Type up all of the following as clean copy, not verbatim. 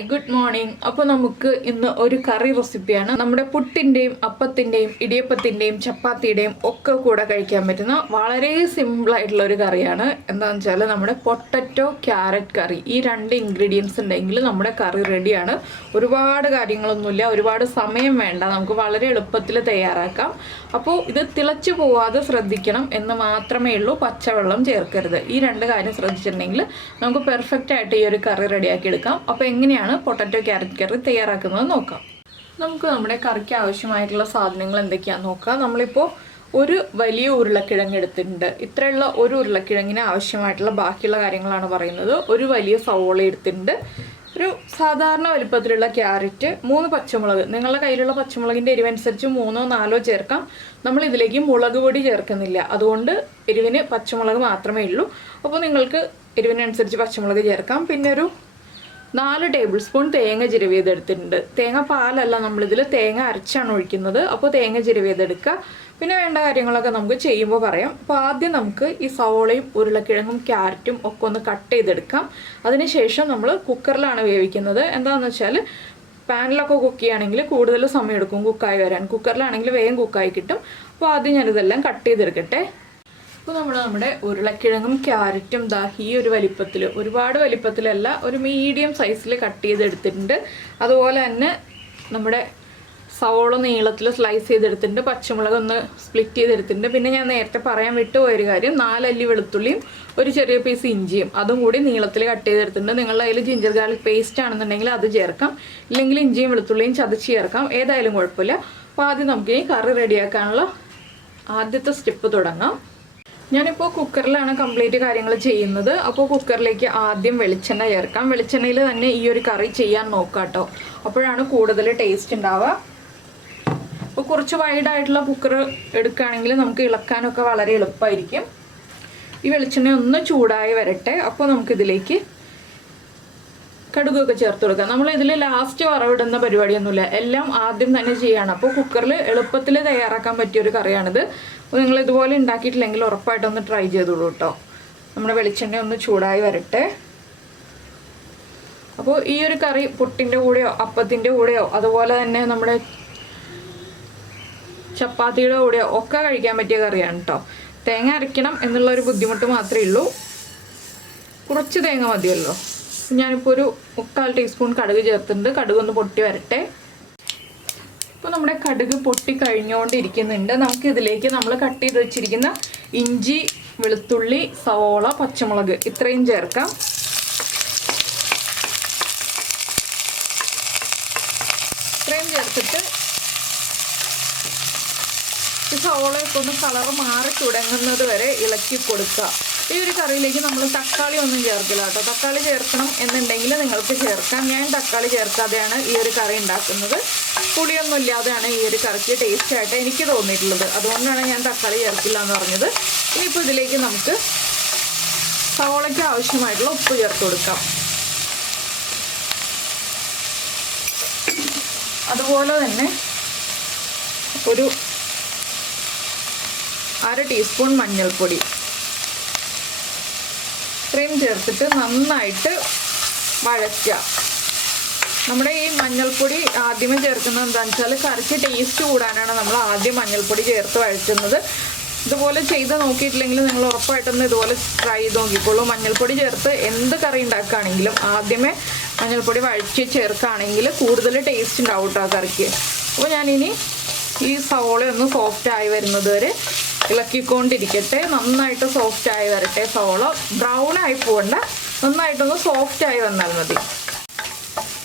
Hi good morning. അപ്പോൾ നമുക്ക് ഇന്ന് ഒരു കറി റെസിപ്പിയാണ്. നമ്മുടെ പുട്ടിൻ്റെയും അപ്പത്തിൻ്റെയും ഇടിയപ്പത്തിൻ്റെയും ചപ്പാത്തിയുടെയും ഒക്കെ കൂടെ കഴിക്കാൻ പറ്റുന്ന വളരെ സിമ്പിളായിട്ടുള്ള ഒരു കറിയാണ്. എന്താണെന്ന് വെച്ചാൽ നമ്മുടെ പൊട്ടറ്റോ ക്യാരറ്റ് കറി. ഈ രണ്ട് ഇൻഗ്രീഡിയൻസ് ഉണ്ടെങ്കിൽ നമ്മുടെ കറി റെഡിയാണ്. ഒരുപാട് കാര്യങ്ങളൊന്നുമില്ല, ഒരുപാട് സമയം വേണ്ട, നമുക്ക് വളരെ എളുപ്പത്തിൽ തയ്യാറാക്കാം. അപ്പോൾ ഇത് തിളച്ചു പോവാതെ ശ്രദ്ധിക്കണം എന്ന് മാത്രമേ ഉള്ളൂ. പച്ചവെള്ളം ചേർക്കരുത്. ഈ രണ്ട് കാര്യം ശ്രദ്ധിച്ചിട്ടുണ്ടെങ്കിൽ നമുക്ക് പെർഫെക്റ്റ് ആയിട്ട് ഈ ഒരു കറി റെഡിയാക്കി എടുക്കാം. അപ്പോൾ എങ്ങനെയാണ് പൊട്ടറ്റോ ക്യാരറ്റ് കറി തയ്യാറാക്കുന്നത് നോക്കാം. നമുക്ക് നമ്മുടെ കറിക്ക് ആവശ്യമായിട്ടുള്ള സാധനങ്ങൾ എന്തൊക്കെയാണെന്ന് നോക്കാം. നമ്മളിപ്പോൾ ഒരു വലിയ ഉരുളക്കിഴങ്ങ് എടുത്തിട്ടുണ്ട്. ഇത്രയുള്ള ഒരു ഉരുളക്കിഴങ്ങിന് ആവശ്യമായിട്ടുള്ള ബാക്കിയുള്ള കാര്യങ്ങളാണ് പറയുന്നത്. ഒരു വലിയ സവോള എടുത്തിട്ടുണ്ട്, ഒരു സാധാരണ വലുപ്പത്തിലുള്ള ക്യാരറ്റ്, 3 പച്ചമുളക്. നിങ്ങളുടെ കയ്യിലുള്ള പച്ചമുളകിൻ്റെ എരിവനുസരിച്ച് 3ഓ 4ഓ ചേർക്കാം. നമ്മൾ ഇതിലേക്ക് മുളക് പൊടി ചേർക്കുന്നില്ല, അതുകൊണ്ട് എരിവിന് പച്ചമുളക് മാത്രമേ ഉള്ളൂ. അപ്പോൾ നിങ്ങൾക്ക് എരിവിനനുസരിച്ച് പച്ചമുളക് ചേർക്കാം. പിന്നെ ഒരു 4 ടേബിൾ സ്പൂൺ തേങ്ങ ചിരവിയതെടുത്തിട്ടുണ്ട്. തേങ്ങ പാലല്ല, നമ്മളിതിൽ തേങ്ങ അരച്ചാണ് ഒഴിക്കുന്നത്. അപ്പോൾ തേങ്ങ ചിരവിയതെടുക്കുക. പിന്നെ വേണ്ട കാര്യങ്ങളൊക്കെ നമുക്ക് ചെയ്യുമ്പോൾ പറയാം. അപ്പോൾ ആദ്യം നമുക്ക് ഈ സവോളയും ഉരുളക്കിഴങ്ങും ക്യാരറ്റും ഒക്കെ ഒന്ന് കട്ട് ചെയ്തെടുക്കാം. അതിനുശേഷം നമ്മൾ കുക്കറിലാണ് വേവിക്കുന്നത്. എന്താണെന്ന് വെച്ചാൽ പാനിലൊക്കെ കുക്ക് ചെയ്യുകയാണെങ്കിൽ കൂടുതൽ സമയം എടുക്കും കുക്കായി വരാൻ. കുക്കറിലാണെങ്കിൽ വേഗം കുക്കായി കിട്ടും. അപ്പോൾ ആദ്യം ഞാനിതെല്ലാം കട്ട് ചെയ്തെടുക്കട്ടെ. അപ്പോൾ നമ്മുടെ ഉരുളക്കിഴങ്ങും ക്യാരറ്റും ദാ ഈ ഒരു വലിപ്പത്തിൽ, ഒരുപാട് വലിപ്പത്തിലല്ല, ഒരു മീഡിയം സൈസിൽ കട്ട് ചെയ്തെടുത്തിട്ടുണ്ട്. അതുപോലെ തന്നെ നമ്മുടെ സവോള നീളത്തിൽ സ്ലൈസ് ചെയ്തെടുത്തിട്ടുണ്ട്. പച്ചമുളക് ഒന്ന് സ്പ്ലിറ്റ് ചെയ്തെടുത്തിട്ടുണ്ട്. പിന്നെ ഞാൻ നേരത്തെ പറയാൻ വിട്ടുപോയൊരു കാര്യം, 4 അല്ലി വെളുത്തുള്ളിയും ഒരു ചെറിയ പീസ് ഇഞ്ചിയും അതും കൂടി നീളത്തിൽ കട്ട് ചെയ്തെടുത്തിട്ടുണ്ട്. നിങ്ങളുടെ കയ്യിൽ ജിഞ്ചർ ഗാർലിക് പേസ്റ്റ് ആണെന്നുണ്ടെങ്കിൽ അത് ചേർക്കാം, ഇല്ലെങ്കിൽ ഇഞ്ചിയും വെളുത്തുള്ളിയും ചതച്ച് ചേർക്കാം, ഏതായാലും കുഴപ്പമില്ല. അപ്പോൾ ആദ്യം നമുക്ക് ഈ കറി റെഡിയാക്കാനുള്ള ആദ്യത്തെ സ്റ്റെപ്പ് തുടങ്ങാം. ഞാനിപ്പോൾ കുക്കറിലാണ് കംപ്ലീറ്റ് കാര്യങ്ങൾ ചെയ്യുന്നത്. അപ്പോൾ കുക്കറിലേക്ക് ആദ്യം വെളിച്ചെണ്ണ ചേർക്കാം. വെളിച്ചെണ്ണയിൽ തന്നെ ഈ ഒരു കറി ചെയ്യാൻ നോക്കാം കേട്ടോ, അപ്പോഴാണ് കൂടുതൽ ടേസ്റ്റ് ഉണ്ടാവുക. അപ്പോൾ കുറച്ച് വൈഡായിട്ടുള്ള കുക്കർ എടുക്കുകയാണെങ്കിൽ നമുക്ക് ഇളക്കാനൊക്കെ വളരെ എളുപ്പമായിരിക്കും. ഈ വെളിച്ചെണ്ണ ഒന്ന് ചൂടായി വരട്ടെ. അപ്പോൾ നമുക്കിതിലേക്ക് കടുകൊക്കെ ചേർത്ത് കൊടുക്കാം. നമ്മൾ ഇതിൽ ലാസ്റ്റ് വറവിടുന്ന പരിപാടിയൊന്നുമില്ല, എല്ലാം ആദ്യം തന്നെ ചെയ്യണം. അപ്പോൾ കുക്കറിൽ എളുപ്പത്തിൽ തയ്യാറാക്കാൻ പറ്റിയൊരു കറിയാണിത്. അപ്പോൾ നിങ്ങൾ ഇതുപോലെ ഉണ്ടാക്കിയിട്ടില്ലെങ്കിൽ ഉറപ്പായിട്ടൊന്ന് ട്രൈ ചെയ്തോളൂ കേട്ടോ. നമ്മുടെ വെളിച്ചെണ്ണ ഒന്ന് ചൂടായി വരട്ടെ. അപ്പോൾ ഈ ഒരു കറി പുട്ടിൻ്റെ കൂടെയോ അപ്പത്തിൻ്റെ കൂടെയോ അതുപോലെ തന്നെ നമ്മുടെ ചപ്പാത്തിയുടെ കൂടെയോ ഒക്കെ കഴിക്കാൻ പറ്റിയ കറിയാണ് കേട്ടോ. തേങ്ങ അരയ്ക്കണം എന്നുള്ളൊരു ബുദ്ധിമുട്ട് മാത്രമേ ഉള്ളൂ. കുറച്ച് തേങ്ങ മതിയല്ലോ. ഞാനിപ്പോൾ ഒരു 3/4 ടീസ്പൂൺ കടുക് ചേർത്തിട്ടുണ്ട്. കടുക് ഒന്ന് പൊട്ടി വരട്ടെ. ഇപ്പോൾ നമ്മുടെ കടുക് പൊട്ടി കഴിഞ്ഞുകൊണ്ടിരിക്കുന്നുണ്ട്. നമുക്ക് ഇതിലേക്ക് നമ്മൾ കട്ട് ചെയ്ത് വെച്ചിരിക്കുന്ന ഇഞ്ചി, വെളുത്തുള്ളി, സവോള, പച്ചമുളക് ഇത്രയും ചേർക്കാം. ഇത്രയും ചേർത്തിട്ട് ഈ സവോളയൊക്കെ ഒന്ന് കളർ മാറി തുടങ്ങുന്നത് വരെ ഇളക്കി കൊടുക്കുക. ഈ ഒരു കറിയിലേക്ക് നമ്മൾ തക്കാളി ഒന്നും ചേർക്കില്ല കേട്ടോ. തക്കാളി ചേർക്കണം എന്നുണ്ടെങ്കിൽ നിങ്ങൾക്ക് ചേർക്കാം. ഞാൻ തക്കാളി ചേർക്കാതെയാണ് ഈ ഒരു കറി ഉണ്ടാക്കുന്നത്. പുളിയൊന്നും ഇല്ലാതെയാണ് ഈ ഒരു കറിക്ക് ടേസ്റ്റ് ആയിട്ട് എനിക്ക് തോന്നിയിട്ടുള്ളത്. അതുകൊണ്ടാണ് ഞാൻ തക്കാളി ചേർക്കില്ല എന്ന് പറഞ്ഞത്. ഇനിയിപ്പോൾ ഇതിലേക്ക് നമുക്ക് സവോളയ്ക്ക് ആവശ്യമായിട്ടുള്ള ഉപ്പ് ചേർത്ത് കൊടുക്കാം. അതുപോലെ തന്നെ ഒരു 1/2 ടീസ്പൂൺ മഞ്ഞൾപ്പൊടി ഇത്രയും ചേർത്തിട്ട് നന്നായിട്ട് വഴറ്റുക. നമ്മുടെ ഈ മഞ്ഞൾപ്പൊടി ആദ്യമേ ചേർക്കുന്നത് എന്താണെന്ന് വെച്ചാൽ കറിക്ക് ടേസ്റ്റ് കൂടാനാണ് നമ്മൾ ആദ്യം മഞ്ഞൾപ്പൊടി ചേർത്ത് വഴറ്റുന്നത്. ഇതുപോലെ ചെയ്ത് നോക്കിയിട്ടില്ലെങ്കിൽ നിങ്ങൾ ഉറപ്പായിട്ടൊന്ന് ഇതുപോലെ ട്രൈ ചെയ്ത് നോക്കിക്കോളൂ. മഞ്ഞൾപ്പൊടി ചേർത്ത് എന്ത് കറി ഉണ്ടാക്കുകയാണെങ്കിലും ആദ്യമേ മഞ്ഞൾപ്പൊടി വഴറ്റി ചേർക്കുകയാണെങ്കിൽ കൂടുതൽ ടേസ്റ്റ് ഉണ്ടാവും കേട്ടോ കറിക്ക്. അപ്പോൾ ഞാനിനി ഈ സവോള ഒന്ന് സോഫ്റ്റ് ആയി വരുന്നത് വരെ ഇളക്കിക്കൊണ്ടിരിക്കട്ടെ. നന്നായിട്ട് സോഫ്റ്റ് ആയി വരട്ടെ. സവോള ബ്രൗൺ ആയി പോകണ്ട, നന്നായിട്ടൊന്ന് സോഫ്റ്റ് ആയി വന്നാൽ മതി.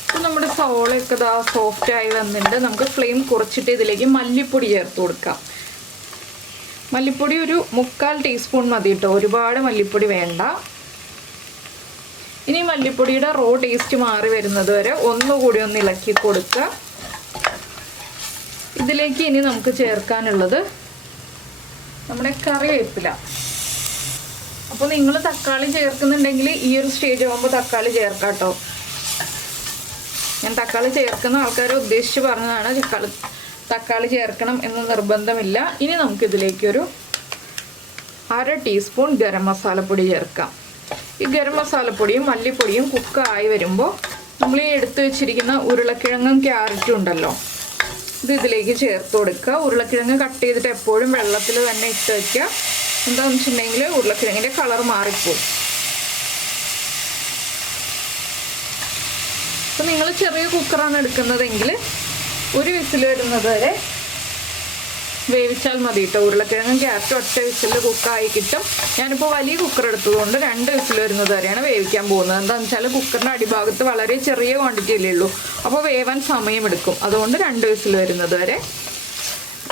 അപ്പോൾ നമ്മുടെ സവോളയൊക്കെ ഇതാ സോഫ്റ്റ് ആയി വന്നിട്ടുണ്ട്. നമുക്ക് ഫ്ലെയിം കുറച്ചിട്ട് ഇതിലേക്ക് മല്ലിപ്പൊടി ചേർത്ത് കൊടുക്കാം. മല്ലിപ്പൊടി ഒരു 3/4 ടീസ്പൂൺ മതി കേട്ടോ, ഒരുപാട് മല്ലിപ്പൊടി വേണ്ട. ഇനി മല്ലിപ്പൊടിയുടെ റോ ടേസ്റ്റ് മാറി വരുന്നത് വരെ ഒന്നുകൂടി ഒന്ന് ഇളക്കി കൊടുക്കുക. ഇതിലേക്ക് ഇനി നമുക്ക് ചേർക്കാനുള്ളത് നമ്മുടെ കറിവേപ്പില. അപ്പോൾ നിങ്ങൾ തക്കാളി ചേർക്കുന്നുണ്ടെങ്കിൽ ഈ ഒരു സ്റ്റേജ് ആകുമ്പോൾ തക്കാളി ചേർക്കാം കേട്ടോ. ഞാൻ തക്കാളി ചേർക്കുന്ന ആൾക്കാരെ ഉദ്ദേശിച്ച് പറഞ്ഞതാണ്. തക്കാളി ചേർക്കണം എന്ന് നിർബന്ധമില്ല. ഇനി നമുക്കിതിലേക്കൊരു 1/2 ടീസ്പൂൺ ഗരം മസാലപ്പൊടി ചേർക്കാം. ഈ ഗരം മസാലപ്പൊടിയും മല്ലിപ്പൊടിയും കുക്കായി വരുമ്പോൾ നമ്മൾ ഈ എടുത്തു വെച്ചിരിക്കുന്ന ഉരുളക്കിഴങ്ങും ക്യാരറ്റും ഉണ്ടല്ലോ, ഇത് ഇതിലേക്ക് ചേർത്ത് കൊടുക്കുക. ഉരുളക്കിഴങ്ങ് കട്ട് ചെയ്തിട്ട് എപ്പോഴും വെള്ളത്തിൽ തന്നെ ഇട്ട് വയ്ക്കുക. എന്താണെന്ന് വെച്ചിട്ടുണ്ടെങ്കിൽ ഉരുളക്കിഴങ്ങിൻ്റെ കളർ മാറിപ്പോവും. അപ്പം നിങ്ങൾ ചെറിയ കുക്കറാണ് എടുക്കുന്നതെങ്കിൽ ഒരു വിസിൽ വരുന്നത് വരെ വേവിച്ചാൽ മതി കേട്ടോ. ഉരുളക്കിഴങ്ങും ക്യാരറ്റും ഒറ്റ വിസിലിൽ കുക്കായി കിട്ടും. ഞാനിപ്പോൾ വലിയ കുക്കർ എടുത്തതുകൊണ്ട് 2 വിസിൽ വരുന്നത് വരെയാണ് വേവിക്കാൻ പോകുന്നത്. എന്താണെന്ന് വെച്ചാൽ കുക്കറിൻ്റെ അടിഭാഗത്ത് വളരെ ചെറിയ ക്വാണ്ടിറ്റിയല്ലേ ഉള്ളൂ, അപ്പോൾ വേവാൻ സമയമെടുക്കും. അതുകൊണ്ട് 2 വിസിൽ വരുന്നത് വരെ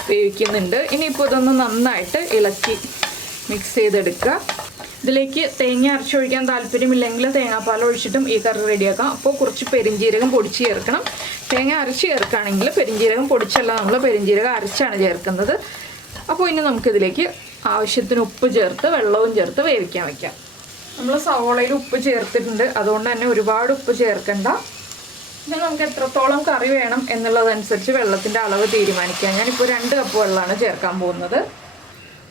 വേവിക്കുന്നുണ്ട്. ഇനിയിപ്പോൾ ഇതൊന്ന് നന്നായിട്ട് ഇളക്കി മിക്സ് ചെയ്തെടുക്കുക. ഇതിലേക്ക് തേങ്ങ അരച്ചൊഴിക്കാൻ താല്പര്യമില്ലെങ്കിൽ തേങ്ങാപ്പാൽ ഒഴിച്ചിട്ടും ഈ കറി റെഡിയാക്കാം. അപ്പോൾ കുറച്ച് പെരിഞ്ജീരകം പൊടിച്ച് ചേർക്കണം. തേങ്ങ അരച്ച് ചേർക്കുകയാണെങ്കിൽ പെരിഞ്ജീരകം പൊടിച്ചല്ല, നമ്മൾ പെരിഞ്ജീരകം അരച്ചാണ് ചേർക്കുന്നത്. അപ്പോൾ ഇനി നമുക്കിതിലേക്ക് ആവശ്യത്തിന് ഉപ്പ് ചേർത്ത് വെള്ളവും ചേർത്ത് വേവിക്കാൻ വയ്ക്കാം. നമ്മൾ സവോളയിൽ ഉപ്പ് ചേർത്തിട്ടുണ്ട്, അതുകൊണ്ട് തന്നെ ഒരുപാട് ഉപ്പ് ചേർക്കണ്ട. പിന്നെ നമുക്ക് എത്രത്തോളം കറി വേണം എന്നുള്ളതനുസരിച്ച് വെള്ളത്തിൻ്റെ അളവ് തീരുമാനിക്കാം. ഞാനിപ്പോൾ 2 കപ്പ് വെള്ളമാണ് ചേർക്കാൻ പോകുന്നത്.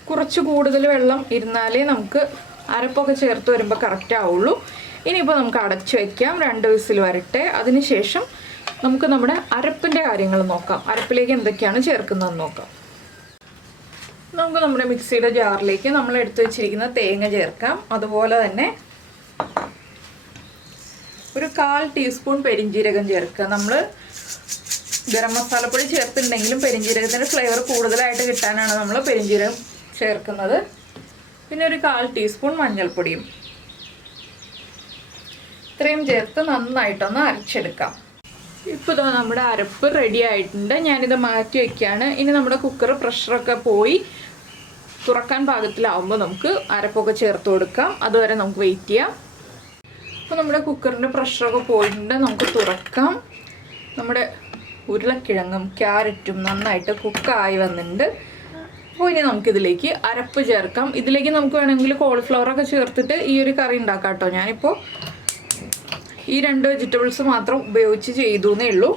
കുറച്ച് കൂടുതൽ വെള്ളം ഇരുന്നാലേ നമുക്ക് അരപ്പൊക്കെ ചേർത്ത് വരുമ്പോൾ കറക്റ്റ് ആവുള്ളൂ. ഇനിയിപ്പോൾ നമുക്ക് അടച്ചു വയ്ക്കാം, 2 വിസിൽ വരട്ടെ. അതിനുശേഷം നമുക്ക് നമ്മുടെ അരപ്പിൻ്റെ കാര്യങ്ങൾ നോക്കാം. അരപ്പിലേക്ക് എന്തൊക്കെയാണ് ചേർക്കുന്നതെന്ന് നോക്കാം. നമുക്ക് നമ്മുടെ മിക്സിയുടെ ജാറിലേക്ക് നമ്മൾ എടുത്തു വെച്ചിരിക്കുന്ന തേങ്ങ ചേർക്കാം. അതുപോലെ തന്നെ ഒരു 1/4 ടീസ്പൂൺ പെരിഞ്ജീരകം ചേർക്കുക. നമ്മൾ ഗരം മസാലപ്പൊടി ചേർത്തിട്ടുണ്ടെങ്കിലും പെരിഞ്ജീരകത്തിൻ്റെ ഫ്ലേവർ കൂടുതലായിട്ട് കിട്ടാനാണ് നമ്മൾ പെരിഞ്ജീരകം ചേർക്കുന്നത്. പിന്നെ ഒരു 1/4 ടീസ്പൂൺ മഞ്ഞൾപ്പൊടിയും ഇത്രയും ചേർത്ത് നന്നായിട്ടൊന്ന് അരച്ചെടുക്കാം. ഇപ്പോൾ ഇതാ നമ്മുടെ അരപ്പ് റെഡി ആയിട്ടുണ്ട്. ഞാനിത് മാറ്റി വയ്ക്കുകയാണ്. ഇനി നമ്മുടെ കുക്കർ പ്രഷറൊക്കെ പോയി തുറക്കാൻ പാകത്തിലാവുമ്പോൾ നമുക്ക് അരപ്പൊക്കെ ചേർത്ത് കൊടുക്കാം. അതുവരെ നമുക്ക് വെയിറ്റ് ചെയ്യാം. അപ്പോൾ നമ്മുടെ കുക്കറിൻ്റെ പ്രഷറൊക്കെ പോയിട്ടുണ്ട്, നമുക്ക് തുറക്കാം. നമ്മുടെ ഉരുളക്കിഴങ്ങും ക്യാരറ്റും നന്നായിട്ട് കുക്കായി വന്നിട്ടുണ്ട്. അപ്പോൾ ഇനി നമുക്കിതിലേക്ക് അരപ്പ് ചേർക്കാം. ഇതിലേക്ക് നമുക്ക് വേണമെങ്കിൽ കോളിഫ്ലവറൊക്കെ ചേർത്തിട്ട് ഈ ഒരു കറി ഉണ്ടാക്കാം കേട്ടോ. ഞാനിപ്പോൾ ഈ 2 വെജിറ്റബിൾസ് മാത്രം ഉപയോഗിച്ച് ചെയ്തു എന്നേ ഉള്ളൂ.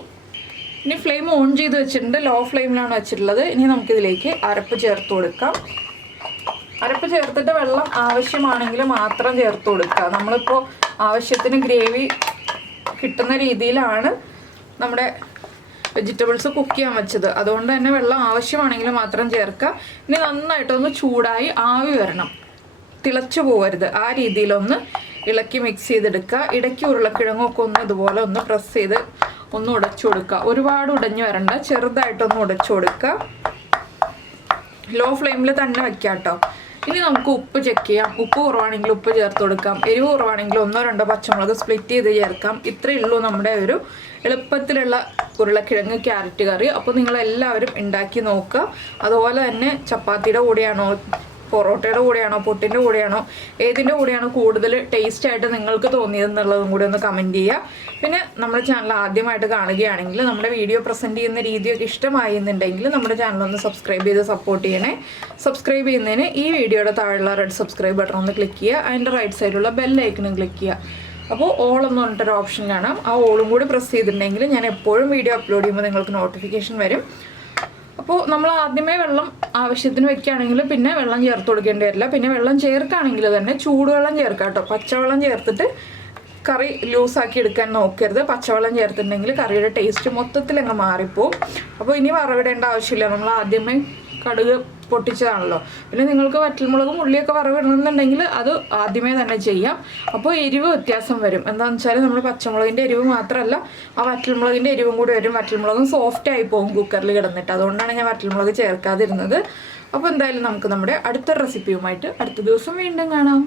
ഇനി ഫ്ലെയിം ഓൺ ചെയ്ത് വെച്ചിട്ടുണ്ട്, ലോ ഫ്ലെയിമിലാണ് വെച്ചിട്ടുള്ളത്. ഇനി നമുക്കിതിലേക്ക് അരപ്പ് ചേർത്ത് കൊടുക്കാം. അരപ്പ് ചേർത്തിട്ട് വെള്ളം ആവശ്യമാണെങ്കിൽ മാത്രം ചേർത്ത് കൊടുക്കുക. നമ്മളിപ്പോൾ ആവശ്യത്തിന് ഗ്രേവി കിട്ടുന്ന രീതിയിലാണ് നമ്മുടെ വെജിറ്റബിൾസ് കുക്ക് ചെയ്യാൻ വെച്ചത്. അതുകൊണ്ട് തന്നെ വെള്ളം ആവശ്യമാണെങ്കിൽ മാത്രം ചേർക്കുക. ഇനി നന്നായിട്ടൊന്ന് ചൂടായി ആവി വരണം, തിളച്ചു പോകരുത്. ആ രീതിയിലൊന്ന് ഇളക്കി മിക്സ് ചെയ്തെടുക്കുക. ഇടയ്ക്ക് ഉരുളക്കിഴങ്ങൊക്കെ ഒന്ന് ഇതുപോലെ ഒന്ന് പ്രസ് ചെയ്ത് ഒന്ന് ഉടച്ചു കൊടുക്കുക. ഒരുപാട് ഉടഞ്ഞു വരണ്ട, ചെറുതായിട്ടൊന്ന് ഉടച്ചു കൊടുക്കുക. ലോ ഫ്ലെയിമിൽ തന്നെ വയ്ക്കാം കേട്ടോ. ഇനി നമുക്ക് ഉപ്പ് ചെക്ക് ചെയ്യാം. ഉപ്പ് കുറവാണെങ്കിൽ ഉപ്പ് ചേർത്ത് കൊടുക്കാം. എരിവ് കുറവാണെങ്കിൽ 1-2 പച്ചമുളക് സ്പ്ലിറ്റ് ചെയ്ത് ചേർക്കാം. ഇത്രയേ ഉള്ളൂ നമ്മുടെ ഒരു എളുപ്പത്തിലുള്ള ഉരുളക്കിഴങ്ങ് ക്യാരറ്റ് കറി. അപ്പോൾ നിങ്ങളെല്ലാവരും ഉണ്ടാക്കി നോക്കുക. അതുപോലെ തന്നെ ചപ്പാത്തിയുടെ കൂടെയാണോ, പൊറോട്ടയുടെ കൂടെയാണോ, പുട്ടിൻ്റെ കൂടെയാണോ, ഏതിൻ്റെ കൂടെയാണോ കൂടുതൽ ടേസ്റ്റ് ആയിട്ട് നിങ്ങൾക്ക് തോന്നിയതെന്നുള്ളതും കൂടി ഒന്ന് കമൻറ്റ് ചെയ്യുക. പിന്നെ നമ്മുടെ ചാനൽ ആദ്യമായിട്ട് കാണുകയാണെങ്കിൽ നമ്മുടെ വീഡിയോ പ്രസൻറ്റ് ചെയ്യുന്ന രീതിയൊക്കെ ഇഷ്ടമായി എന്നുണ്ടെങ്കിൽ നമ്മുടെ ചാനലൊന്ന് സബ്സ്ക്രൈബ് ചെയ്ത് സപ്പോർട്ട് ചെയ്യണേ. സബ്സ്ക്രൈബ് ചെയ്യുന്നതിന് ഈ വീഡിയോയുടെ താഴെയുള്ള റെഡ് സബ്സ്ക്രൈബ് ബട്ടൺ ഒന്ന് ക്ലിക്ക് ചെയ്യുക. അതിൻ്റെ റൈറ്റ് സൈഡിലുള്ള ബെല്ലൈക്കണും ക്ലിക്ക് ചെയ്യുക. അപ്പോൾ ഓൾ എന്ന് പറഞ്ഞിട്ടൊരു ഓപ്ഷൻ കാണാം. ആ ഓളും കൂടി പ്രസ് ചെയ്തിട്ടുണ്ടെങ്കിൽ ഞാൻ എപ്പോഴും വീഡിയോ അപ്ലോഡ് ചെയ്യുമ്പോൾ നിങ്ങൾക്ക് നോട്ടിഫിക്കേഷൻ വരും. അപ്പോൾ നമ്മൾ ആദ്യമേ വെള്ളം ആവശ്യത്തിന് വെക്കുകയാണെങ്കിൽ പിന്നെ വെള്ളം ചേർത്ത് കൊടുക്കേണ്ടി വരില്ല. പിന്നെ വെള്ളം ചേർക്കുകയാണെങ്കിൽ തന്നെ ചൂടുവെള്ളം ചേർക്കാം കേട്ടോ. പച്ചവെള്ളം ചേർത്തിട്ട് കറി ലൂസാക്കി എടുക്കാൻ നോക്കരുത്. പച്ചവെള്ളം ചേർത്തിട്ടുണ്ടെങ്കിൽ കറിയുടെ ടേസ്റ്റ് മൊത്തത്തിൽ അങ്ങ് മാറിപ്പോവും. അപ്പോൾ ഇനി വറവിടേണ്ട ആവശ്യമില്ല, നമ്മൾ ആദ്യമേ കടുക് പൊട്ടിച്ചതാണല്ലോ. പിന്നെ നിങ്ങൾക്ക് വറ്റൽമുളകും ഉള്ളിയൊക്കെ വറവിടണമെന്നുണ്ടെങ്കിൽ അത് ആദ്യമേ തന്നെ ചെയ്യാം. അപ്പോൾ എരിവ് വ്യത്യാസം വരും. എന്താണെന്ന് വെച്ചാൽ നമ്മൾ പച്ചമുളകിൻ്റെ എരിവ് മാത്രമല്ല, ആ വറ്റൽമുളകിൻ്റെ എരിവും കൂടി വരും. വറ്റൽമുളകും സോഫ്റ്റ് ആയി പോകും കുക്കറിൽ കിടന്നിട്ട്. അതുകൊണ്ടാണ് ഞാൻ വറ്റൽമുളക് ചേർക്കാതിരുന്നത്. അപ്പോൾ എന്തായാലും നമുക്ക് നമ്മുടെ അടുത്ത റെസിപ്പിയുമായിട്ട് അടുത്ത ദിവസം വീണ്ടും കാണാം.